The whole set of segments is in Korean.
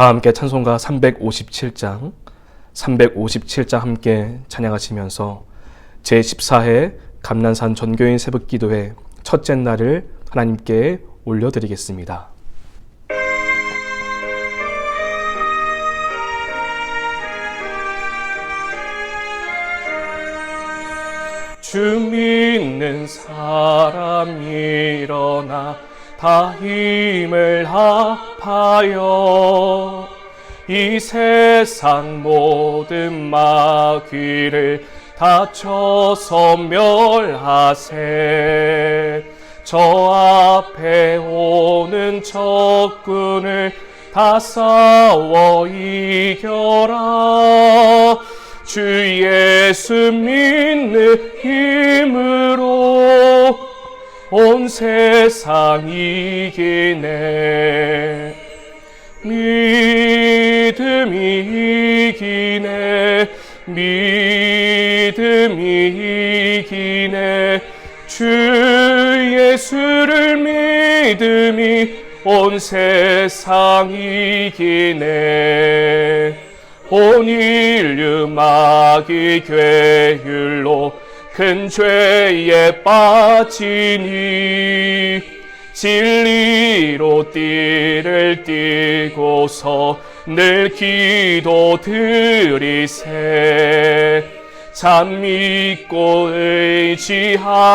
다 함께 찬송가 357장 함께 찬양하시면서 제14회 감난산 전교인 새벽기도회 첫째 날을 하나님께 올려드리겠습니다. 주 믿는 사람 일어나 다 힘을 합하여 이 세상 모든 마귀를 다쳐서 멸하세. 저 앞에 오는 적군을 다 싸워 이겨라. 주 예수 믿는 힘으로 온 세상 이기네. 믿음이 이기네. 믿음이 이기네. 주 예수를 믿음이 온 세상 이기네. 온 인류 마귀 괴율로 큰 죄에 빠지니 진리로 띠를 띠고서 늘 기도 드리세. 참 믿고 의지하면서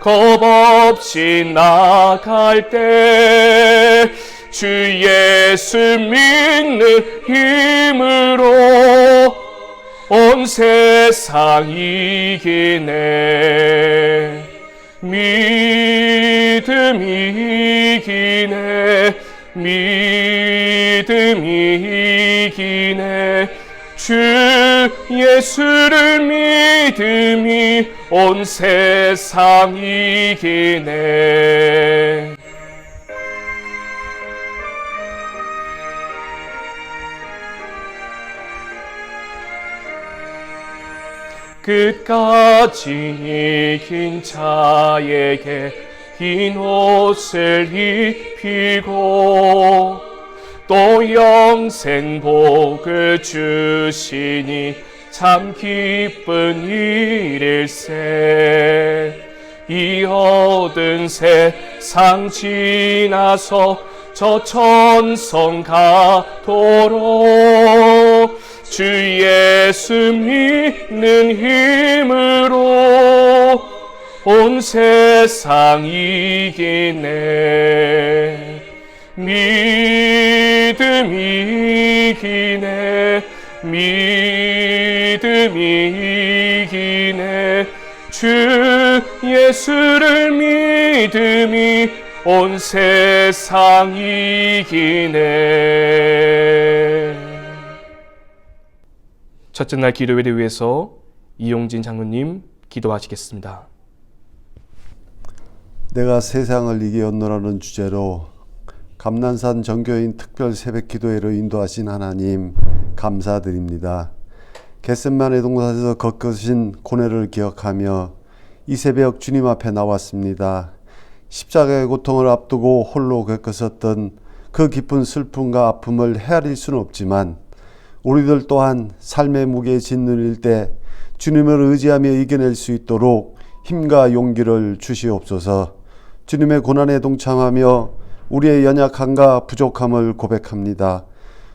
겁없이 나갈 때 주 예수 믿는 힘으로 온 세상 이기네. 믿음이 이기네. 믿음이 이기네. 주 예수를 믿음이 온 세상 이기네. 끝까지 이긴 자에게 흰 옷을 입히고 또 영생 복을 주시니 참 기쁜 일일세. 이 얻은 세상 지나서 저 천성 가도록 주 예수 믿는 힘으로 온 세상 이기네. 믿음이 이기네. 믿음이 이기네. 주 예수를 믿음이 온 세상 이기네. 첫째 날 기도회를 위해서 이용진 장로님 기도하시겠습니다. 내가 세상을 이기었노라는 주제로 감난산 전교인 특별 새벽 기도회로 인도하신 하나님 감사드립니다. 겟세마네 동산에서 겪으신 고뇌를 기억하며 이 새벽 주님 앞에 나왔습니다. 십자가의 고통을 앞두고 홀로 겪었었던 그 깊은 슬픔과 아픔을 헤아릴 수는 없지만 우리들 또한 삶의 무게에 짓눌릴 때 주님을 의지하며 이겨낼 수 있도록 힘과 용기를 주시옵소서. 주님의 고난에 동참하며 우리의 연약함과 부족함을 고백합니다.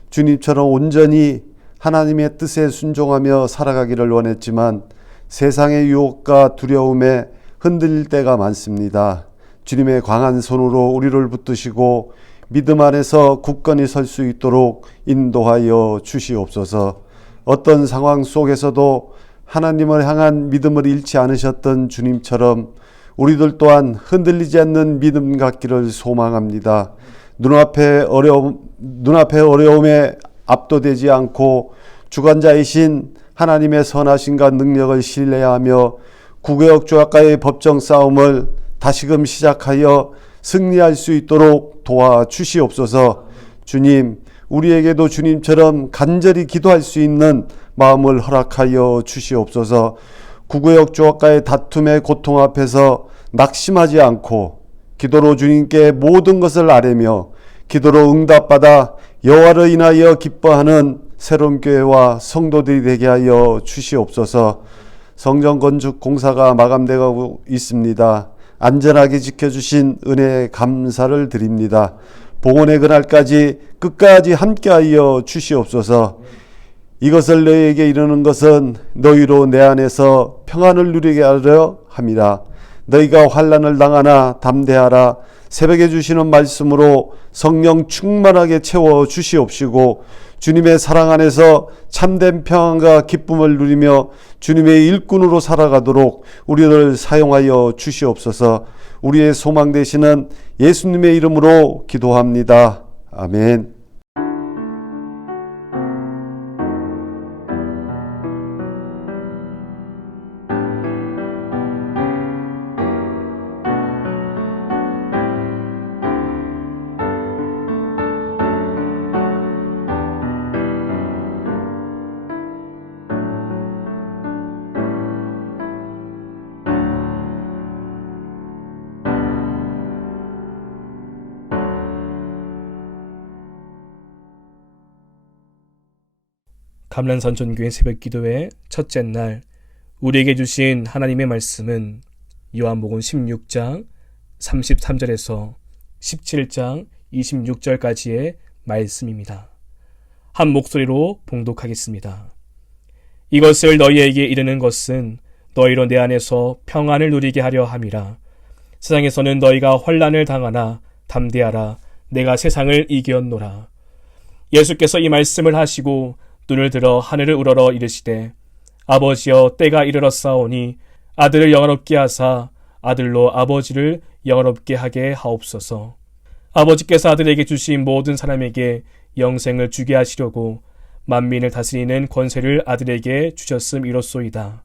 주님처럼 온전히 하나님의 뜻에 순종하며 살아가기를 원했지만 세상의 유혹과 두려움에 흔들릴 때가 많습니다. 주님의 강한 손으로 우리를 붙드시고 믿음 안에서 굳건히 설 수 있도록 인도하여 주시옵소서. 어떤 상황 속에서도 하나님을 향한 믿음을 잃지 않으셨던 주님처럼 우리들 또한 흔들리지 않는 믿음 갖기를 소망합니다. 눈앞의 어려움에 압도되지 않고 주관자이신 하나님의 선하심과 능력을 신뢰하며 구개혁 조약과의 법정 싸움을 다시금 시작하여 승리할 수 있도록 도와주시옵소서. 주님, 우리에게도 주님처럼 간절히 기도할 수 있는 마음을 허락하여 주시옵소서. 구구역 조합과의 다툼의 고통 앞에서 낙심하지 않고 기도로 주님께 모든 것을 아뢰며 기도로 응답받아 여호와를 인하여 기뻐하는 새로운 교회와 성도들이 되게 하여 주시옵소서. 성전 건축 공사가 마감되고 있습니다. 안전하게 지켜주신 은혜에 감사를 드립니다. 봉헌의 그날까지 끝까지 함께하여 주시옵소서. 이것을 너희에게 이르는 것은 너희로 내 안에서 평안을 누리게 하려 함이라. 너희가 환난을 당하나 담대하라. 새벽에 주시는 말씀으로 성령 충만하게 채워 주시옵시고 주님의 사랑 안에서 참된 평안과 기쁨을 누리며 주님의 일꾼으로 살아가도록 우리를 사용하여 주시옵소서. 우리의 소망 되시는 예수님의 이름으로 기도합니다. 아멘. 감난산 전교회 새벽기도회 첫째 날, 우리에게 주신 하나님의 말씀은 요한복음 16장 33절에서 17장 26절까지의 말씀입니다. 한 목소리로 봉독하겠습니다. 이것을 너희에게 이르는 것은 너희로 내 안에서 평안을 누리게 하려 함이라. 세상에서는 너희가 환난을 당하나 담대하라. 내가 세상을 이겼노라. 예수께서 이 말씀을 하시고 눈을 들어 하늘을 우러러 이르시되, 아버지여, 때가 이르렀사오니 아들을 영화롭게 하사 아들로 아버지를 영화롭게 하게 하옵소서. 아버지께서 아들에게 주신 모든 사람에게 영생을 주게 하시려고 만민을 다스리는 권세를 아들에게 주셨음이로소이다.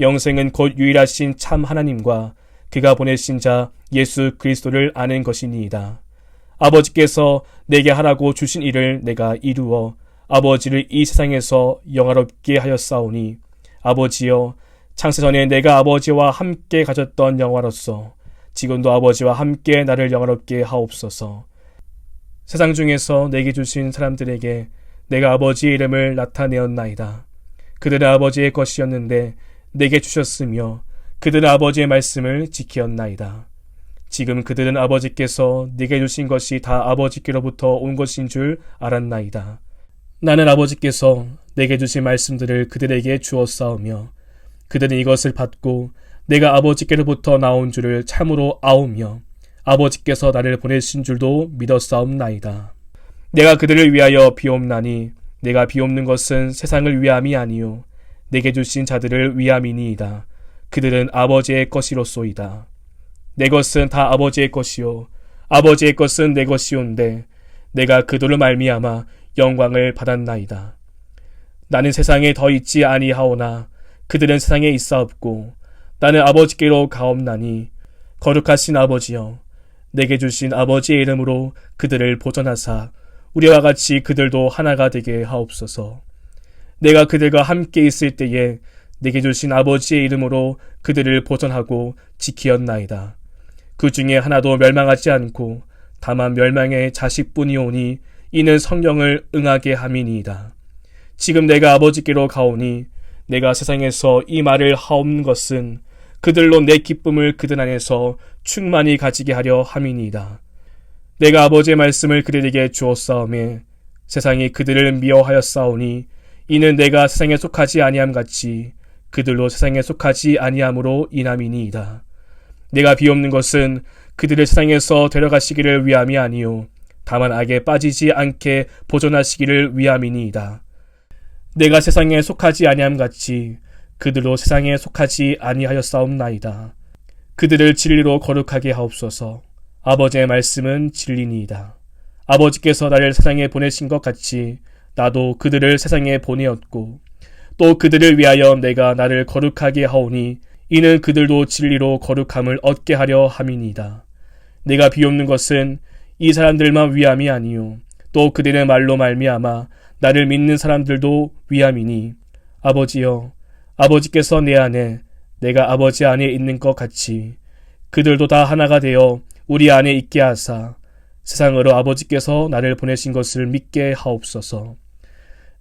영생은 곧 유일하신 참 하나님과 그가 보내신 자 예수 그리스도를 아는 것이니이다. 아버지께서 내게 하라고 주신 일을 내가 이루어 아버지를 이 세상에서 영화롭게 하였사오니, 아버지여, 창세전에 내가 아버지와 함께 가졌던 영화로서 지금도 아버지와 함께 나를 영화롭게 하옵소서. 세상 중에서 내게 주신 사람들에게 내가 아버지의 이름을 나타내었나이다. 그들은 아버지의 것이었는데 내게 주셨으며 그들은 아버지의 말씀을 지키었나이다. 지금 그들은 아버지께서 내게 주신 것이 다 아버지께로부터 온 것인 줄 알았나이다. 나는 아버지께서 내게 주신 말씀들을 그들에게 주었사오며 그들은 이것을 받고 내가 아버지께로부터 나온 줄을 참으로 아오며 아버지께서 나를 보내신 줄도 믿었사옵나이다. 내가 그들을 위하여 비옵나니 내가 비옵는 것은 세상을 위함이 아니요 내게 주신 자들을 위함이니이다. 그들은 아버지의 것이로소이다. 내 것은 다 아버지의 것이요 아버지의 것은 내 것이온데 내가 그들로 말미암아 영광을 받았나이다. 나는 세상에 더 있지 아니하오나 그들은 세상에 있사옵고 나는 아버지께로 가옵나니, 거룩하신 아버지여, 내게 주신 아버지의 이름으로 그들을 보존하사 우리와 같이 그들도 하나가 되게 하옵소서. 내가 그들과 함께 있을 때에 내게 주신 아버지의 이름으로 그들을 보존하고 지키었나이다. 그 중에 하나도 멸망하지 않고 다만 멸망의 자식뿐이오니 이는 성령을 응하게 함이니이다. 지금 내가 아버지께로 가오니 내가 세상에서 이 말을 하옵는 것은 그들로 내 기쁨을 그들 안에서 충만히 가지게 하려 함이니이다. 내가 아버지의 말씀을 그들에게 주었사오매 세상이 그들을 미워하였사오니 이는 내가 세상에 속하지 아니함 같이 그들로 세상에 속하지 아니함으로 인함이니이다. 내가 비옵는 것은 그들을 세상에서 데려가시기를 위함이 아니요 다만 악에 빠지지 않게 보존하시기를 위함이니이다. 내가 세상에 속하지 아니함 같이 그들로 세상에 속하지 아니하였사옵나이다. 그들을 진리로 거룩하게 하옵소서. 아버지의 말씀은 진리니이다. 아버지께서 나를 세상에 보내신 것 같이 나도 그들을 세상에 보내었고 또 그들을 위하여 내가 나를 거룩하게 하오니 이는 그들도 진리로 거룩함을 얻게 하려 함이니이다. 내가 비옵는 것은 이 사람들만 위함이 아니요 또 그들의 말로 말미암아 나를 믿는 사람들도 위함이니, 아버지여, 아버지께서 내 안에 내가 아버지 안에 있는 것 같이 그들도 다 하나가 되어 우리 안에 있게 하사 세상으로 아버지께서 나를 보내신 것을 믿게 하옵소서.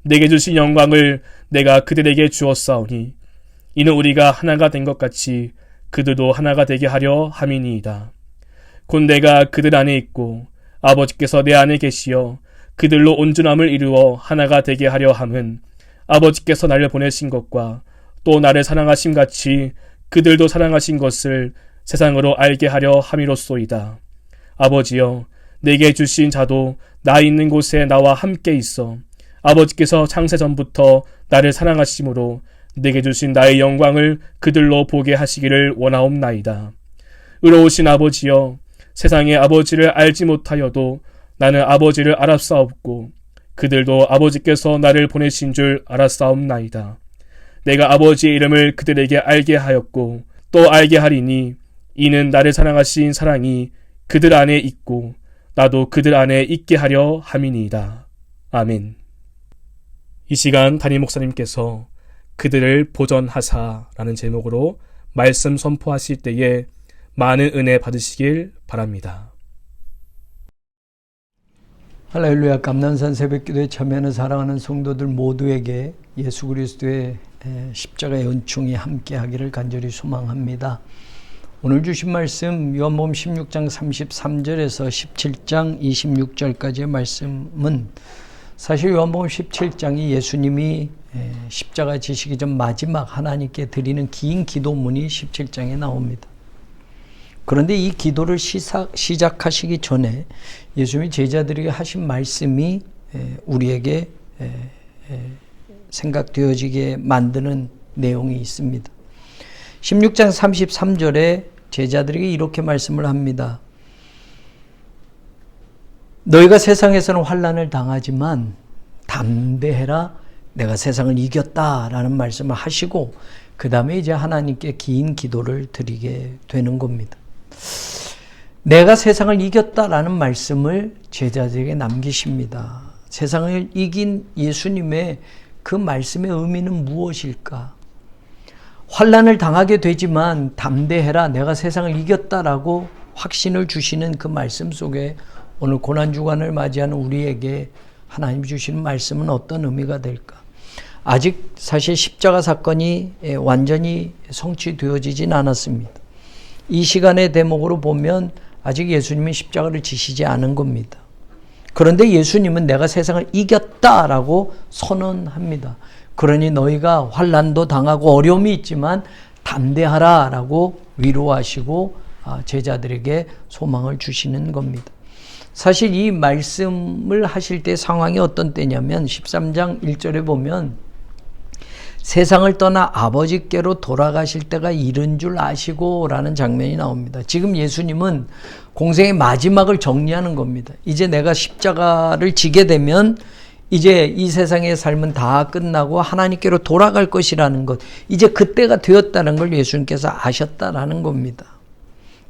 내게 주신 영광을 내가 그들에게 주었사오니 이는 우리가 하나가 된 것 같이 그들도 하나가 되게 하려 함이니이다. 곧 내가 그들 안에 있고 아버지께서 내 안에 계시어 그들로 온전함을 이루어 하나가 되게 하려 함은 아버지께서 나를 보내신 것과 또 나를 사랑하심 같이 그들도 사랑하신 것을 세상으로 알게 하려 함이로소이다. 아버지여, 내게 주신 자도 나 있는 곳에 나와 함께 있어 아버지께서 창세 전부터 나를 사랑하심으로 내게 주신 나의 영광을 그들로 보게 하시기를 원하옵나이다. 의로우신 아버지여, 세상의 아버지를 알지 못하여도 나는 아버지를 알았사옵고 그들도 아버지께서 나를 보내신 줄 알았사옵나이다. 내가 아버지의 이름을 그들에게 알게 하였고 또 알게 하리니 이는 나를 사랑하신 사랑이 그들 안에 있고 나도 그들 안에 있게 하려 함이니이다. 아멘. 이 시간 담임 목사님께서 그들을 보전하사라는 제목으로 말씀 선포하실 때에 많은 은혜 받으시길 바랍니다. 할렐루야. 감난산 새벽기도에 참여하는 사랑하는 성도들 모두에게 예수 그리스도의 십자가의 은총이 함께하기를 간절히 소망합니다. 오늘 주신 말씀 요한복음 16장 33절에서 17장 26절까지의 말씀은 사실 요한복음 17장이 예수님이 십자가 지시기 전 마지막 하나님께 드리는 긴 기도문이 17장에 나옵니다. 그런데 이 기도를 시작하시기 전에 예수님이 제자들에게 하신 말씀이 우리에게 생각되어지게 만드는 내용이 있습니다. 16장 33절에 제자들에게 이렇게 말씀을 합니다. 너희가 세상에서는 환난을 당하지만 담대해라, 내가 세상을 이겼다라는 말씀을 하시고 그 다음에 이제 하나님께 긴 기도를 드리게 되는 겁니다. 내가 세상을 이겼다라는 말씀을 제자들에게 남기십니다. 세상을 이긴 예수님의 그 말씀의 의미는 무엇일까? 환난을 당하게 되지만 담대해라, 내가 세상을 이겼다라고 확신을 주시는 그 말씀 속에 오늘 고난주간을 맞이하는 우리에게 하나님 주시는 말씀은 어떤 의미가 될까? 아직 사실 십자가 사건이 완전히 성취되어지진 않았습니다. 이 시간의 대목으로 보면 아직 예수님이 십자가를 지시지 않은 겁니다. 그런데 예수님은 내가 세상을 이겼다라고 선언합니다. 그러니 너희가 환난도 당하고 어려움이 있지만 담대하라라고 위로하시고 제자들에게 소망을 주시는 겁니다. 사실 이 말씀을 하실 때 상황이 어떤 때냐면 13장 1절에 보면 세상을 떠나 아버지께로 돌아가실 때가 이른 줄 아시고 라는 장면이 나옵니다. 지금 예수님은 공생의 마지막을 정리하는 겁니다. 이제 내가 십자가를 지게 되면 이제 이 세상의 삶은 다 끝나고 하나님께로 돌아갈 것이라는 것, 이제 그때가 되었다는 걸 예수님께서 아셨다라는 겁니다.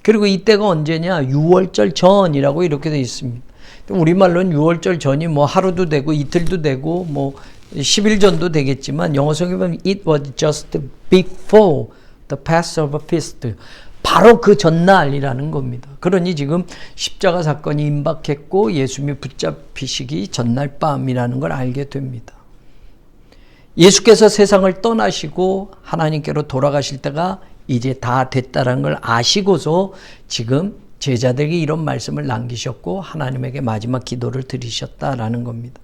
그리고 이때가 언제냐? 6월절 전이라고 이렇게 되어 있습니다. 우리말로는 6월절 전이 뭐 하루도 되고 이틀도 되고 뭐 10일 전도 되겠지만 영어 성경에 보면 it was just before the Passover feast. 바로 그 전날이라는 겁니다. 그러니 지금 십자가 사건이 임박했고 예수님이 붙잡히시기 전날 밤이라는 걸 알게 됩니다. 예수께서 세상을 떠나시고 하나님께로 돌아가실 때가 이제 다 됐다는 걸 아시고서 지금 제자들에게 이런 말씀을 남기셨고 하나님에게 마지막 기도를 드리셨다라는 겁니다.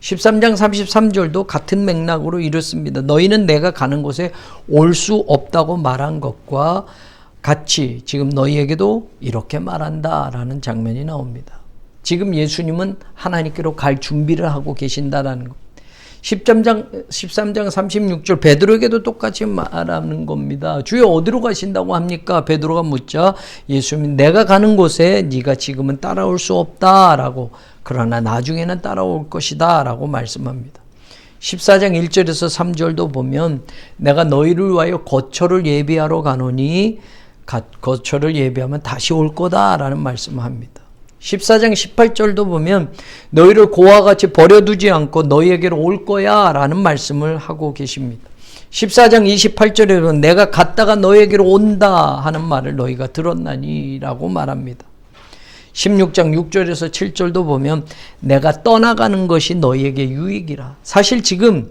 13장 33절도 같은 맥락으로 이렇습니다. 너희는 내가 가는 곳에 올 수 없다고 말한 것과 같이 지금 너희에게도 이렇게 말한다라는 장면이 나옵니다. 지금 예수님은 하나님께로 갈 준비를 하고 계신다라는 것. 13장 36절 베드로에게도 똑같이 말하는 겁니다. 주여 어디로 가신다고 합니까? 베드로가 묻자 예수님이 내가 가는 곳에 네가 지금은 따라올 수 없다라고, 그러나 나중에는 따라올 것이다 라고 말씀합니다. 14장 1절에서 3절도 보면 내가 너희를 위하여 거처를 예비하러 가노니 거처를 예비하면 다시 올 거다라는 말씀을 합니다. 14장 18절도 보면 너희를 고와 같이 버려두지 않고 너희에게로 올 거야 라는 말씀을 하고 계십니다. 14장 28절에 보면 내가 갔다가 너희에게로 온다 하는 말을 너희가 들었나니 라고 말합니다. 16장 6절에서 7절도 보면 내가 떠나가는 것이 너희에게 유익이라. 사실 지금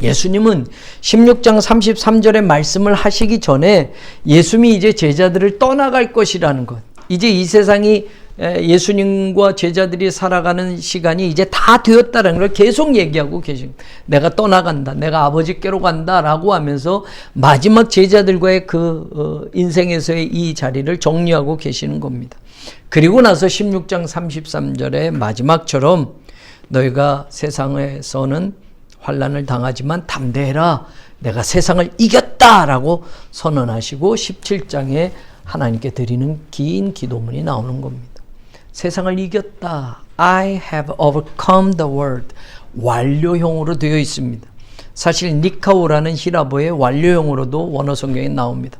예수님은 16장 33절의 말씀을 하시기 전에 예수님이 이제 제자들을 떠나갈 것이라는 것, 이제 이 세상이 예수님과 제자들이 살아가는 시간이 이제 다 되었다는 걸 계속 얘기하고 계십니다. 내가 떠나간다, 내가 아버지께로 간다 라고 하면서 마지막 제자들과의 그 인생에서의 이 자리를 정리하고 계시는 겁니다. 그리고 나서 16장 33절의 마지막처럼 너희가 세상에서는 환난을 당하지만 담대해라, 내가 세상을 이겼다라고 선언하시고 17장에 하나님께 드리는 긴 기도문이 나오는 겁니다. 세상을 이겼다. I have overcome the world. 완료형으로 되어 있습니다. 사실 니카오라는 히라보의 완료형으로도 원어 성경에 나옵니다.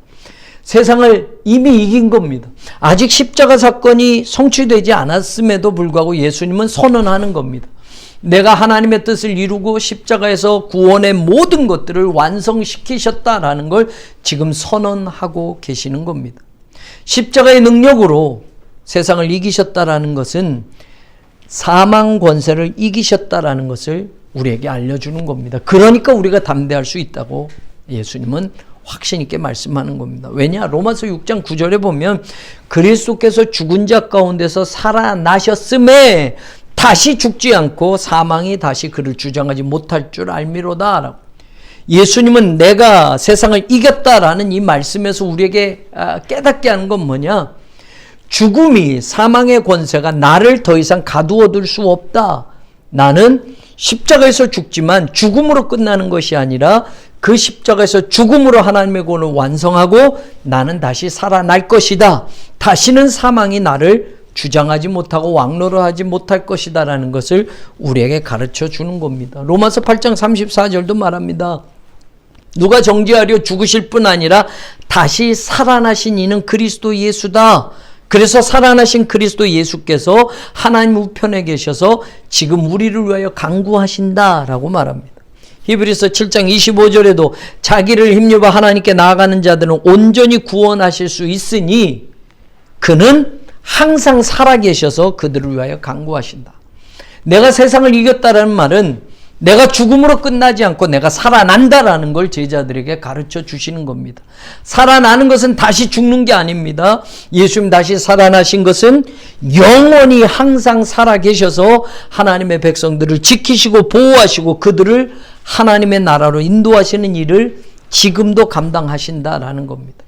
세상을 이미 이긴 겁니다. 아직 십자가 사건이 성취되지 않았음에도 불구하고 예수님은 선언하는 겁니다. 내가 하나님의 뜻을 이루고 십자가에서 구원의 모든 것들을 완성시키셨다라는 걸 지금 선언하고 계시는 겁니다. 십자가의 능력으로 세상을 이기셨다라는 것은 사망 권세를 이기셨다라는 것을 우리에게 알려주는 겁니다. 그러니까 우리가 담대할 수 있다고 예수님은 확신 있게 말씀하는 겁니다. 왜냐? 로마서 6장 9절에 보면 그리스도께서 죽은 자 가운데서 살아나셨음에 다시 죽지 않고 사망이 다시 그를 주장하지 못할 줄 알미로다 라고. 예수님은 내가 세상을 이겼다라는 이 말씀에서 우리에게 깨닫게 하는 건 뭐냐? 죽음이, 사망의 권세가 나를 더 이상 가두어둘 수 없다. 나는 십자가에서 죽지만 죽음으로 끝나는 것이 아니라 그 십자가에서 죽음으로 하나님의 구원을 완성하고 나는 다시 살아날 것이다. 다시는 사망이 나를 주장하지 못하고 왕노릇하지 못할 것이다 라는 것을 우리에게 가르쳐 주는 겁니다. 로마서 8장 34절도 말합니다. 누가 정죄하려 죽으실 뿐 아니라 다시 살아나신 이는 그리스도 예수다. 그래서 살아나신 그리스도 예수께서 하나님 우편에 계셔서 지금 우리를 위하여 간구하신다라고 말합니다. 히브리서 7장 25절에도 자기를 힘입어 하나님께 나아가는 자들은 온전히 구원하실 수 있으니 그는 항상 살아계셔서 그들을 위하여 간구하신다. 내가 세상을 이겼다라는 말은 내가 죽음으로 끝나지 않고 내가 살아난다라는 걸 제자들에게 가르쳐 주시는 겁니다. 살아나는 것은 다시 죽는 게 아닙니다. 예수님 다시 살아나신 것은 영원히 항상 살아계셔서 하나님의 백성들을 지키시고 보호하시고 그들을 하나님의 나라로 인도하시는 일을 지금도 감당하신다라는 겁니다.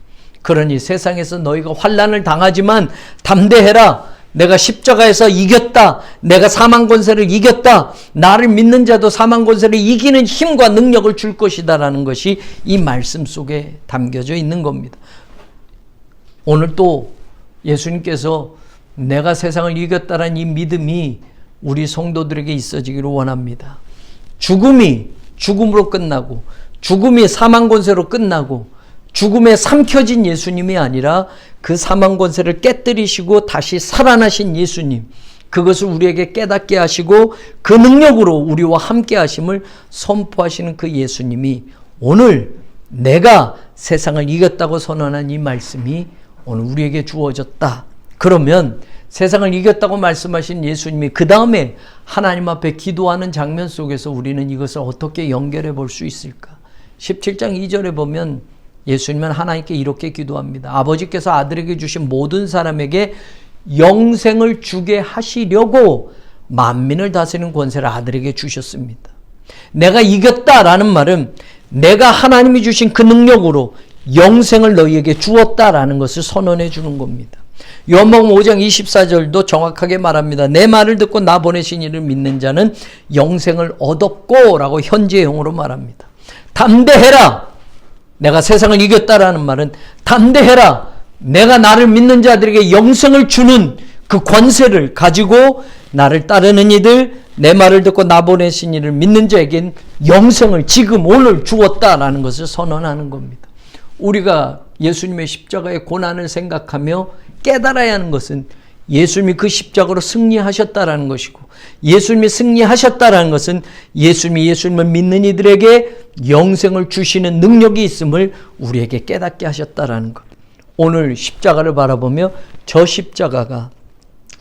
그러니 세상에서 너희가 환난을 당하지만 담대해라. 내가 십자가에서 이겼다. 내가 사망 권세를 이겼다. 나를 믿는 자도 사망 권세를 이기는 힘과 능력을 줄 것이다라는 것이 이 말씀 속에 담겨져 있는 겁니다. 오늘 또 예수님께서 내가 세상을 이겼다라는 이 믿음이 우리 성도들에게 있어지기를 원합니다. 죽음이 죽음으로 끝나고 죽음이 사망 권세로 끝나고 죽음에 삼켜진 예수님이 아니라 그 사망 권세를 깨뜨리시고 다시 살아나신 예수님, 그것을 우리에게 깨닫게 하시고 그 능력으로 우리와 함께 하심을 선포하시는 그 예수님이 오늘 내가 세상을 이겼다고 선언한 이 말씀이 오늘 우리에게 주어졌다. 그러면 세상을 이겼다고 말씀하신 예수님이 그 다음에 하나님 앞에 기도하는 장면 속에서 우리는 이것을 어떻게 연결해 볼 수 있을까? 17장 2절에 보면 예수님은 하나님께 이렇게 기도합니다. 아버지께서 아들에게 주신 모든 사람에게 영생을 주게 하시려고 만민을 다스리는 권세를 아들에게 주셨습니다. 내가 이겼다라는 말은 내가 하나님이 주신 그 능력으로 영생을 너희에게 주었다라는 것을 선언해 주는 겁니다. 요한복음 5장 24절도 정확하게 말합니다. 내 말을 듣고 나 보내신 이를 믿는 자는 영생을 얻었고 라고 현재형으로 말합니다. 담대해라. 내가 세상을 이겼다라는 말은 담대해라. 내가 나를 믿는 자들에게 영생을 주는 그 권세를 가지고 나를 따르는 이들, 내 말을 듣고 나 보내신 이를 믿는 자에겐 영생을 지금 오늘 주었다라는 것을 선언하는 겁니다. 우리가 예수님의 십자가의 고난을 생각하며 깨달아야 하는 것은 예수님이 그 십자가로 승리하셨다라는 것이고, 예수님이 승리하셨다라는 것은 예수님을 믿는 이들에게 영생을 주시는 능력이 있음을 우리에게 깨닫게 하셨다라는 것. 오늘 십자가를 바라보며 저 십자가가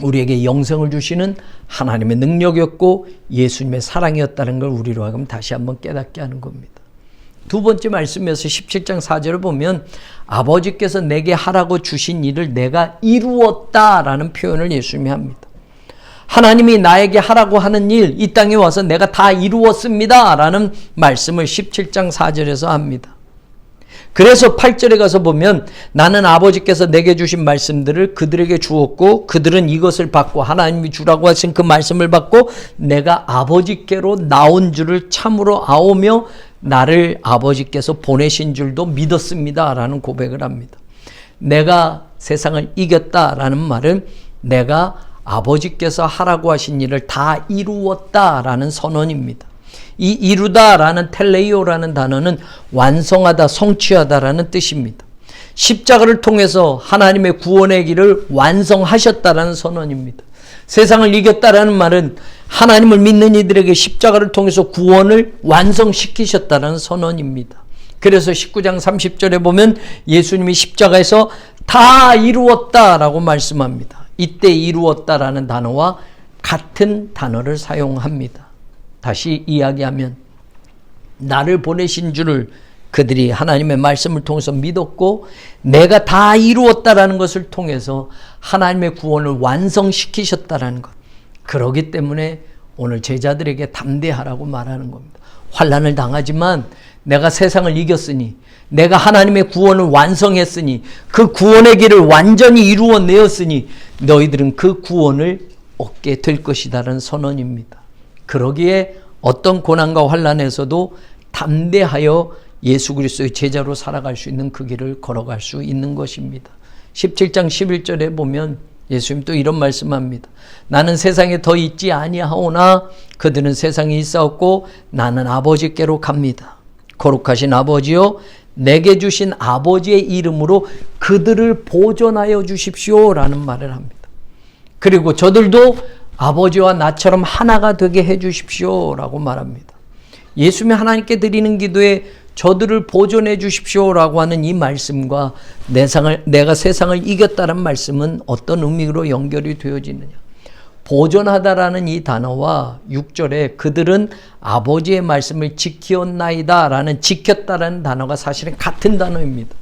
우리에게 영생을 주시는 하나님의 능력이었고 예수님의 사랑이었다는 걸 우리로 하여금 다시 한번 깨닫게 하는 겁니다. 두 번째 말씀에서 17장 4절을 보면 아버지께서 내게 하라고 주신 일을 내가 이루었다라는 표현을 예수님이 합니다. 하나님이 나에게 하라고 하는 일, 이 땅에 와서 내가 다 이루었습니다 라는 말씀을 17장 4절에서 합니다. 그래서 8절에 가서 보면 나는 아버지께서 내게 주신 말씀들을 그들에게 주었고 그들은 이것을 받고 하나님이 주라고 하신 그 말씀을 받고 내가 아버지께로 나온 줄을 참으로 아오며 나를 아버지께서 보내신 줄도 믿었습니다 라는 고백을 합니다. 내가 세상을 이겼다라는 말은 내가 아버지께서 하라고 하신 일을 다 이루었다라는 선언입니다. 이 이루다라는 텔레이오라는 단어는 완성하다, 성취하다라는 뜻입니다. 십자가를 통해서 하나님의 구원의 길을 완성하셨다라는 선언입니다. 세상을 이겼다라는 말은 하나님을 믿는 이들에게 십자가를 통해서 구원을 완성시키셨다는 선언입니다. 그래서 19장 30절에 보면 예수님이 십자가에서 다 이루었다라고 말씀합니다. 이때 이루었다라는 단어와 같은 단어를 사용합니다. 다시 이야기하면 나를 보내신 줄을 그들이 하나님의 말씀을 통해서 믿었고 내가 다 이루었다라는 것을 통해서 하나님의 구원을 완성시키셨다라는 것. 그러기 때문에 오늘 제자들에게 담대하라고 말하는 겁니다. 환난을 당하지만 내가 세상을 이겼으니 내가 하나님의 구원을 완성했으니 그 구원의 길을 완전히 이루어내었으니 너희들은 그 구원을 얻게 될 것이다라는 선언입니다. 그러기에 어떤 고난과 환난에서도 담대하여 예수 그리스도의 제자로 살아갈 수 있는 그 길을 걸어갈 수 있는 것입니다. 17장 11절에 보면 예수님 또 이런 말씀합니다. 나는 세상에 더 있지 아니하오나 그들은 세상에 있사옵고 나는 아버지께로 갑니다. 거룩하신 아버지요 내게 주신 아버지의 이름으로 그들을 보존하여 주십시오 라는 말을 합니다. 그리고 저들도 아버지와 나처럼 하나가 되게 해 주십시오 라고 말합니다. 예수님이 하나님께 드리는 기도에 저들을 보존해 주십시오 라고 하는 이 말씀과 내가 세상을 이겼다는 말씀은 어떤 의미로 연결이 되어지느냐. 보존하다라는 이 단어와 6절에 그들은 아버지의 말씀을 지켰나이다 라는 지켰다라는 단어가 사실은 같은 단어입니다.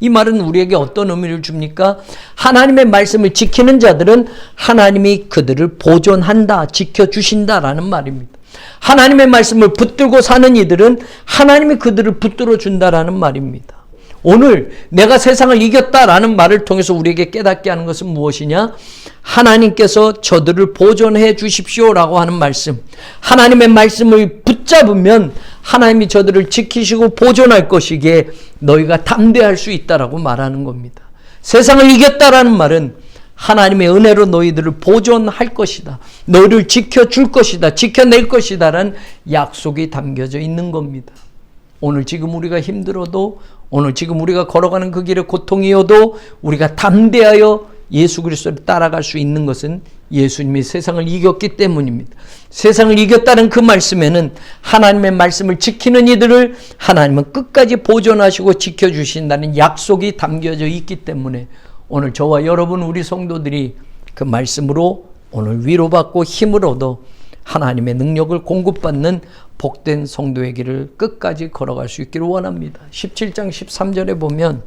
이 말은 우리에게 어떤 의미를 줍니까? 하나님의 말씀을 지키는 자들은 하나님이 그들을 보존한다, 지켜주신다라는 말입니다. 하나님의 말씀을 붙들고 사는 이들은 하나님이 그들을 붙들어 준다라는 말입니다. 오늘 내가 세상을 이겼다라는 말을 통해서 우리에게 깨닫게 하는 것은 무엇이냐? 하나님께서 저들을 보존해 주십시오라고 하는 말씀. 하나님의 말씀을 붙잡으면 하나님이 저들을 지키시고 보존할 것이기에 너희가 담대할 수 있다라고 말하는 겁니다. 세상을 이겼다라는 말은 하나님의 은혜로 너희들을 보존할 것이다. 너희를 지켜줄 것이다. 지켜낼 것이다 라는 약속이 담겨져 있는 겁니다. 오늘 지금 우리가 힘들어도 오늘 지금 우리가 걸어가는 그 길에 고통이어도 우리가 담대하여 예수 그리스도를 따라갈 수 있는 것은 예수님이 세상을 이겼기 때문입니다. 세상을 이겼다는 그 말씀에는 하나님의 말씀을 지키는 이들을 하나님은 끝까지 보존하시고 지켜주신다는 약속이 담겨져 있기 때문에 오늘 저와 여러분 우리 성도들이 그 말씀으로 오늘 위로받고 힘을 얻어 하나님의 능력을 공급받는 복된 성도의 길을 끝까지 걸어갈 수 있기를 원합니다. 17장 13절에 보면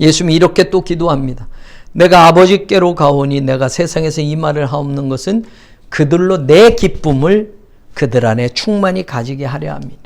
예수님이 이렇게 또 기도합니다. 내가 아버지께로 가오니 내가 세상에서 이 말을 하옵는 것은 그들로 내 기쁨을 그들 안에 충만히 가지게 하려 합니다.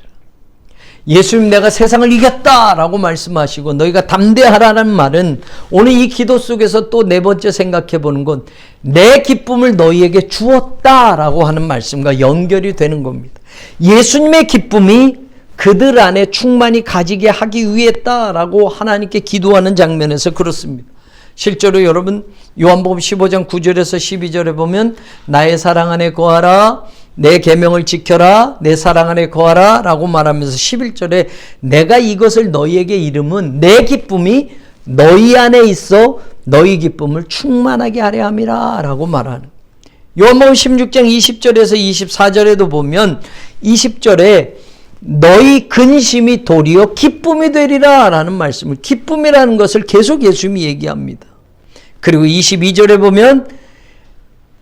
예수님 내가 세상을 이겼다라고 말씀하시고 너희가 담대하라는 말은 오늘 이 기도 속에서 또 네 번째 생각해 보는 건 내 기쁨을 너희에게 주었다라고 하는 말씀과 연결이 되는 겁니다. 예수님의 기쁨이 그들 안에 충만히 가지게 하기 위했다라고 하나님께 기도하는 장면에서 그렇습니다. 실제로 여러분 요한복음 15장 9절에서 12절에 보면 나의 사랑 안에 거하라 내 계명을 지켜라 내 사랑 안에 거하라 라고 말하면서 11절에 내가 이것을 너희에게 이름은 내 기쁨이 너희 안에 있어 너희 기쁨을 충만하게 하려 함이라 라고 말하는 요한복음 16장 20절에서 24절에도 보면 20절에 너희 근심이 도리어 기쁨이 되리라 라는 말씀을 기쁨이라는 것을 계속 예수님이 얘기합니다. 그리고 22절에 보면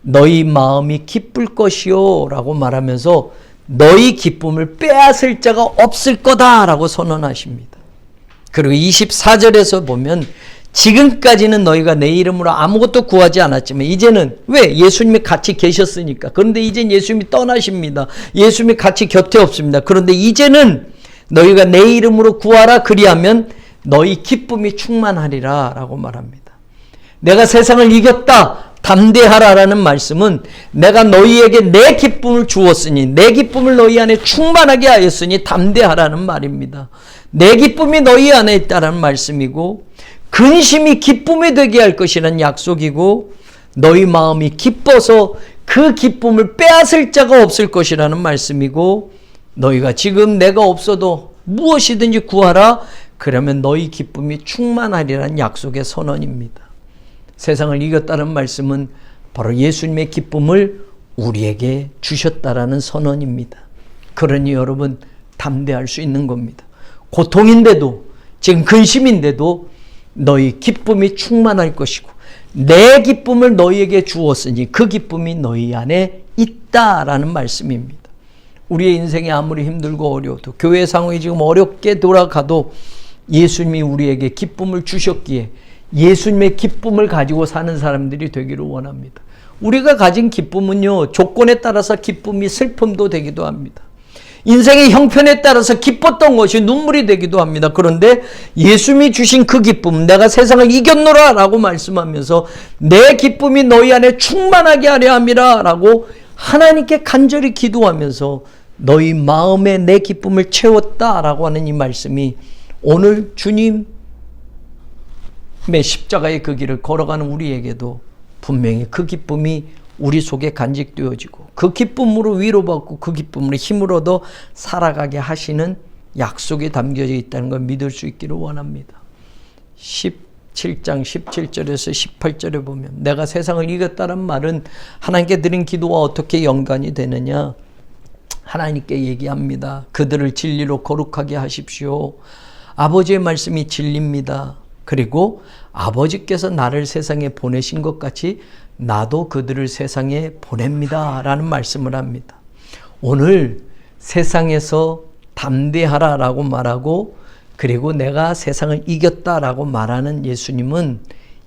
너희 마음이 기쁠 것이요 라고 말하면서 너희 기쁨을 빼앗을 자가 없을 거다라고 선언하십니다. 그리고 24절에서 보면 지금까지는 너희가 내 이름으로 아무것도 구하지 않았지만 이제는 왜? 예수님이 같이 계셨으니까. 그런데 이젠 예수님이 떠나십니다. 예수님이 같이 곁에 없습니다. 그런데 이제는 너희가 내 이름으로 구하라 그리하면 너희 기쁨이 충만하리라 라고 말합니다. 내가 세상을 이겼다 담대하라라는 말씀은 내가 너희에게 내 기쁨을 주었으니 내 기쁨을 너희 안에 충만하게 하였으니 담대하라는 말입니다. 내 기쁨이 너희 안에 있다라는 말씀이고 근심이 기쁨이 되게 할 것이라는 약속이고 너희 마음이 기뻐서 그 기쁨을 빼앗을 자가 없을 것이라는 말씀이고 너희가 지금 내가 없어도 무엇이든지 구하라 그러면 너희 기쁨이 충만하리라는 약속의 선언입니다. 세상을 이겼다는 말씀은 바로 예수님의 기쁨을 우리에게 주셨다라는 선언입니다. 그러니 여러분 담대할 수 있는 겁니다. 고통인데도 지금 근심인데도 너희 기쁨이 충만할 것이고 내 기쁨을 너희에게 주었으니 그 기쁨이 너희 안에 있다라는 말씀입니다. 우리의 인생이 아무리 힘들고 어려워도 교회 상황이 지금 어렵게 돌아가도 예수님이 우리에게 기쁨을 주셨기에 예수님의 기쁨을 가지고 사는 사람들이 되기를 원합니다. 우리가 가진 기쁨은요, 조건에 따라서 기쁨이 슬픔도 되기도 합니다. 인생의 형편에 따라서 기뻤던 것이 눈물이 되기도 합니다. 그런데 예수님이 주신 그 기쁨, 내가 세상을 이겼노라 라고 말씀하면서 내 기쁨이 너희 안에 충만하게 하려 함이라 라고 하나님께 간절히 기도하면서 너희 마음에 내 기쁨을 채웠다 라고 하는 이 말씀이 오늘 주님의 십자가의 그 길을 걸어가는 우리에게도 분명히 그 기쁨이 우리 속에 간직되어지고 그 기쁨으로 위로받고 그 기쁨으로 힘을 얻어 살아가게 하시는 약속이 담겨져 있다는 걸 믿을 수 있기를 원합니다. 17장 17절에서 18절에 보면 내가 세상을 이겼다는 말은 하나님께 드린 기도와 어떻게 연관이 되느냐? 하나님께 얘기합니다. 그들을 진리로 거룩하게 하십시오. 아버지의 말씀이 진리입니다. 그리고 아버지께서 나를 세상에 보내신 것 같이 나도 그들을 세상에 보냅니다 라는 말씀을 합니다. 오늘 세상에서 담대하라 라고 말하고 그리고 내가 세상을 이겼다 라고 말하는 예수님은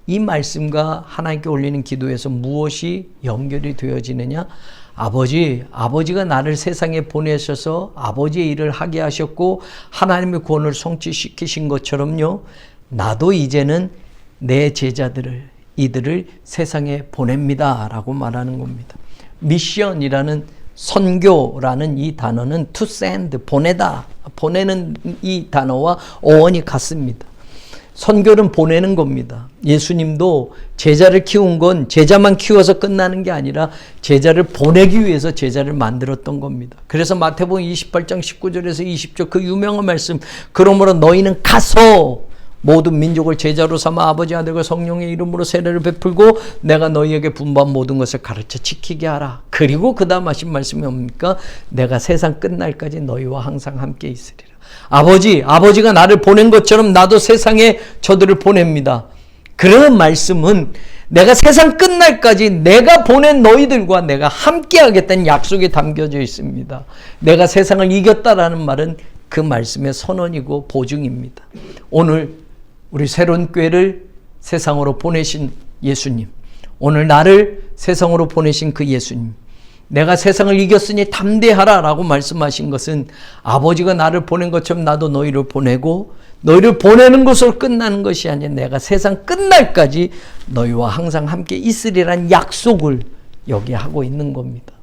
이 말씀과 하나님께 올리는 기도에서 무엇이 연결이 되어지느냐? 아버지가 나를 세상에 보내셔서 아버지의 일을 하게 하셨고 하나님의 구원을 성취시키신 것처럼요, 나도 이제는 내 제자들을 이들을 세상에 보냅니다 라고 말하는 겁니다. 미션이라는 선교라는 이 단어는 to send, 보내다, 보내는 이 단어와 어원이 같습니다. 선교는 보내는 겁니다. 예수님도 제자를 키운 건 제자만 키워서 끝나는 게 아니라 제자를 보내기 위해서 제자를 만들었던 겁니다. 그래서 마태복음 28장 19절에서 20절 그 유명한 말씀, 그러므로 너희는 가서 모든 민족을 제자로 삼아 아버지 아들과 성령의 이름으로 세례를 베풀고 내가 너희에게 분부한 모든 것을 가르쳐 지키게 하라. 그리고 그 다음 하신 말씀이 뭡니까? 내가 세상 끝날까지 너희와 항상 함께 있으리라. 아버지가 나를 보낸 것처럼 나도 세상에 저들을 보냅니다. 그런 말씀은 내가 세상 끝날까지 내가 보낸 너희들과 내가 함께 하겠다는 약속이 담겨져 있습니다. 내가 세상을 이겼다라는 말은 그 말씀의 선언이고 보증입니다. 오늘 우리 새로운 교회를 세상으로 보내신 예수님, 오늘 나를 세상으로 보내신 그 예수님, 내가 세상을 이겼으니 담대하라 라고 말씀하신 것은 아버지가 나를 보낸 것처럼 나도 너희를 보내고 너희를 보내는 것으로 끝나는 것이 아니라 내가 세상 끝날까지 너희와 항상 함께 있으리란 약속을 여기 하고 있는 겁니다.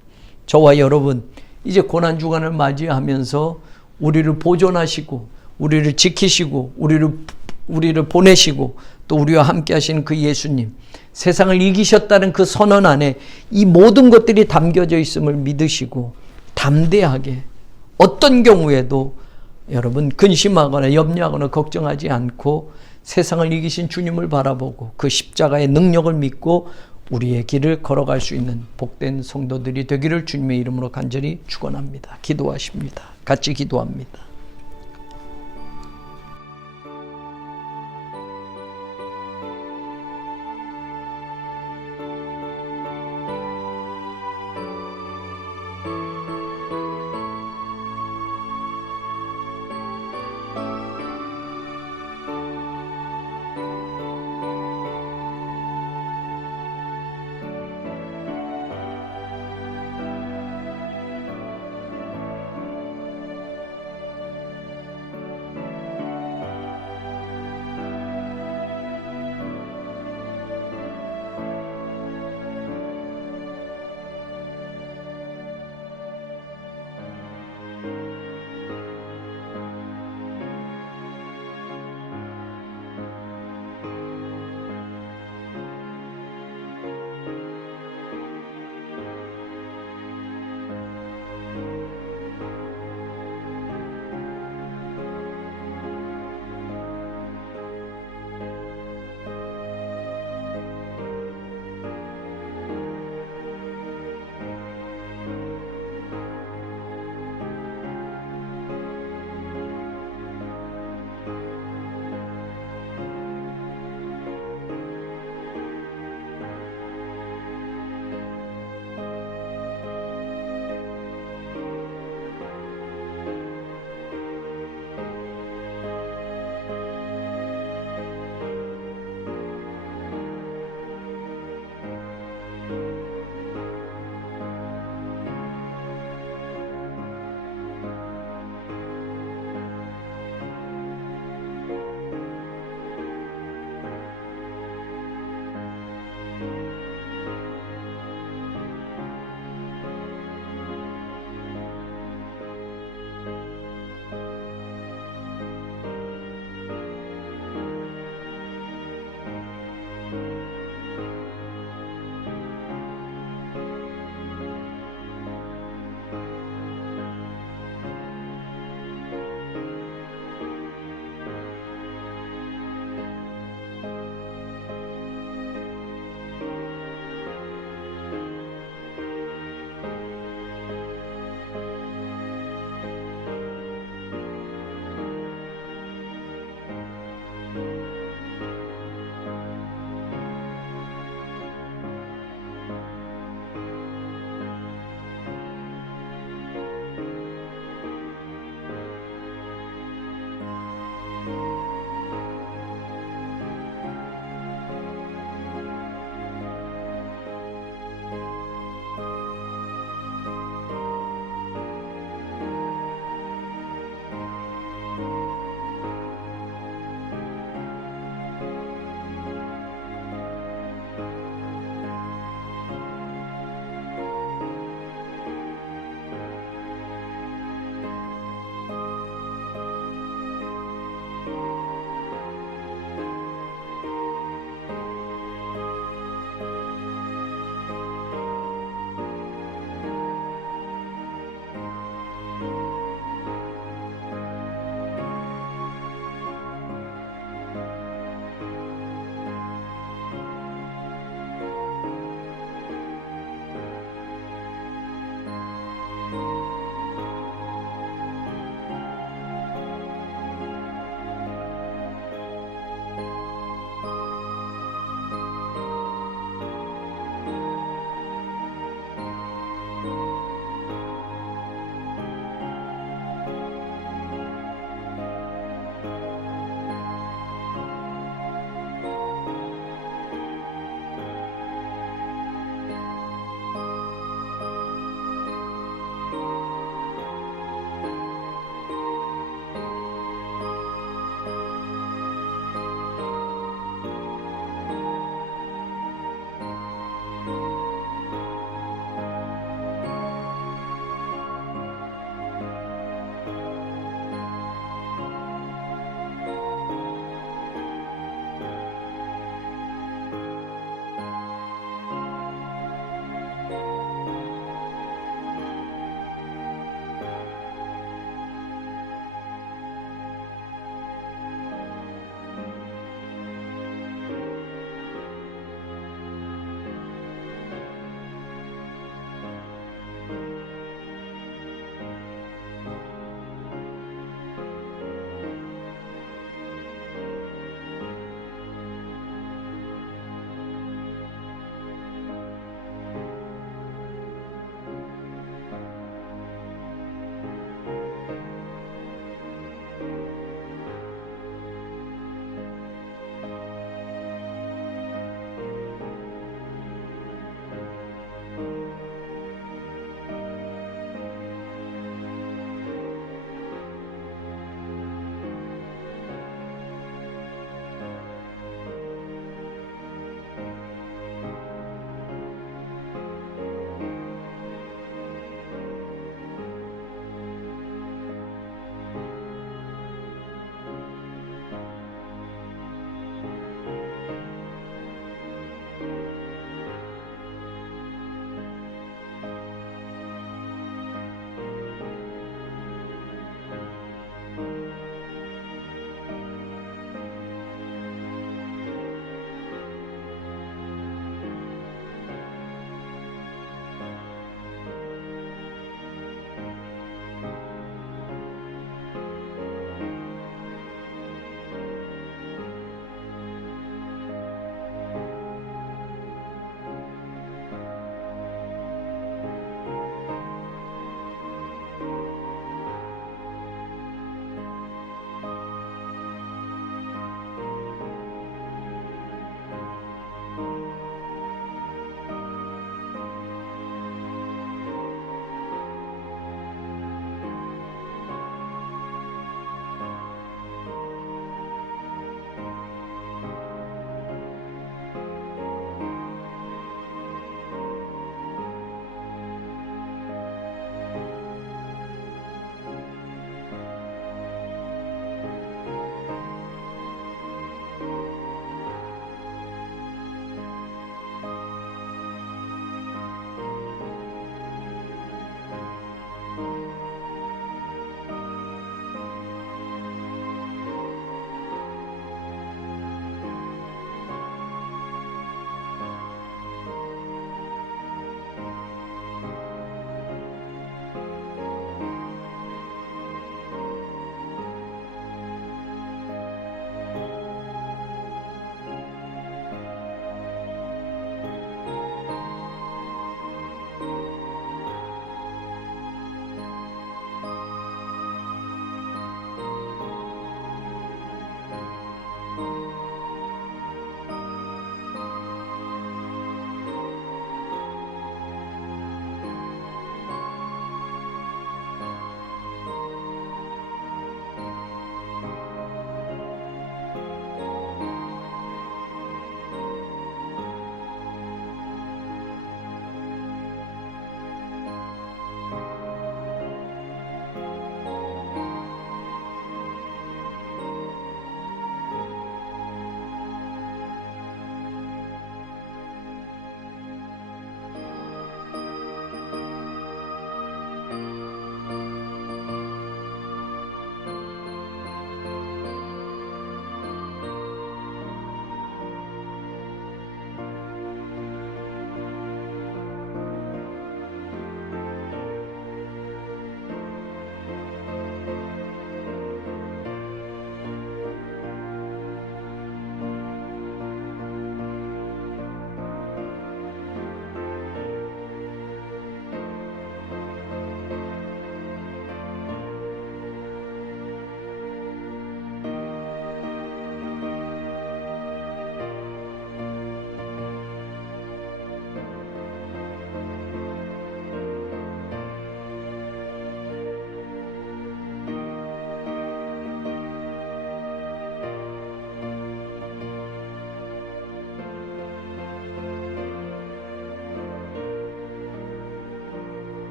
저와 여러분 이제 고난주간을 맞이하면서 우리를 보존하시고 우리를 지키시고 우리를 보내시고 또 우리와 함께 하시는 그 예수님, 세상을 이기셨다는 그 선언 안에 이 모든 것들이 담겨져 있음을 믿으시고 담대하게 어떤 경우에도 여러분 근심하거나 염려하거나 걱정하지 않고 세상을 이기신 주님을 바라보고 그 십자가의 능력을 믿고 우리의 길을 걸어갈 수 있는 복된 성도들이 되기를 주님의 이름으로 간절히 축원합니다. 기도하십니다. 같이 기도합니다.